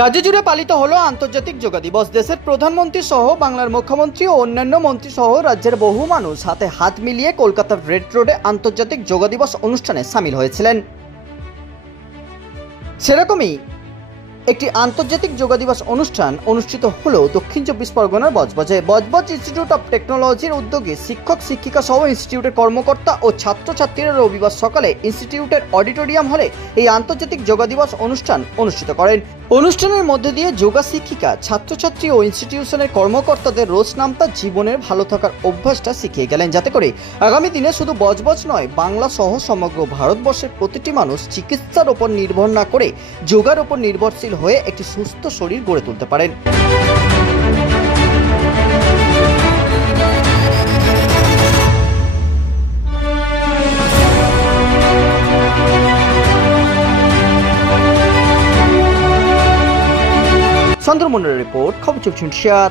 রাজ্য জুড়ে পালিত হলো আন্তর্জাতিক যোগা দিবস। দেশের প্রধানমন্ত্রী সহ বাংলার মুখ্যমন্ত্রী ও অন্যান্য মন্ত্রী সহ রাজ্যের বহু মানুষ হাতে হাত মিলিয়ে কলকাতার রেড রোডে আন্তর্জাতিক যোগা দিবস অনুষ্ঠানে সামিল হয়েছিলেন। সেরকমই একটি আন্তর্জাতিক যোগা দিবস অনুষ্ঠান অনুষ্ঠিত হলো দক্ষিণ চব্বিশ পরগনার বজবজে। বজবজ ইনস্টিটিউট অফ টেকনোলজির উদ্যোগে শিক্ষক শিক্ষিকা সহ ইনস্টিটিউটের কর্মকর্তা ও ছাত্রছাত্রীরা রবিবার সকালে ইনস্টিটিউটের অডিটোরিয়াম হলে এই আন্তর্জাতিক যোগা দিবস অনুষ্ঠান অনুষ্ঠিত করেন। অনুষ্ঠানের মধ্যে দিয়ে যোগা শিক্ষিকা ছাত্রছাত্রী ও ইনস্টিটিউশনের কর্মকর্তাদের রোজ নামতা জীবনের ভালো থাকার অভ্যাসটা শিখিয়ে গেলেন, যাতে করে আগামী দিনে শুধু বজবজ নয়, বাংলা সহ সমগ্র ভারতবর্ষের প্রতিটি মানুষ চিকিৎসার ওপর নির্ভর না করে যোগার ওপর নির্ভরশীল হয়ে একটি সুস্থ শরীর গড়ে তুলতে পারেন। চন্দ্রমোহনের রিপোর্ট, খবর 24।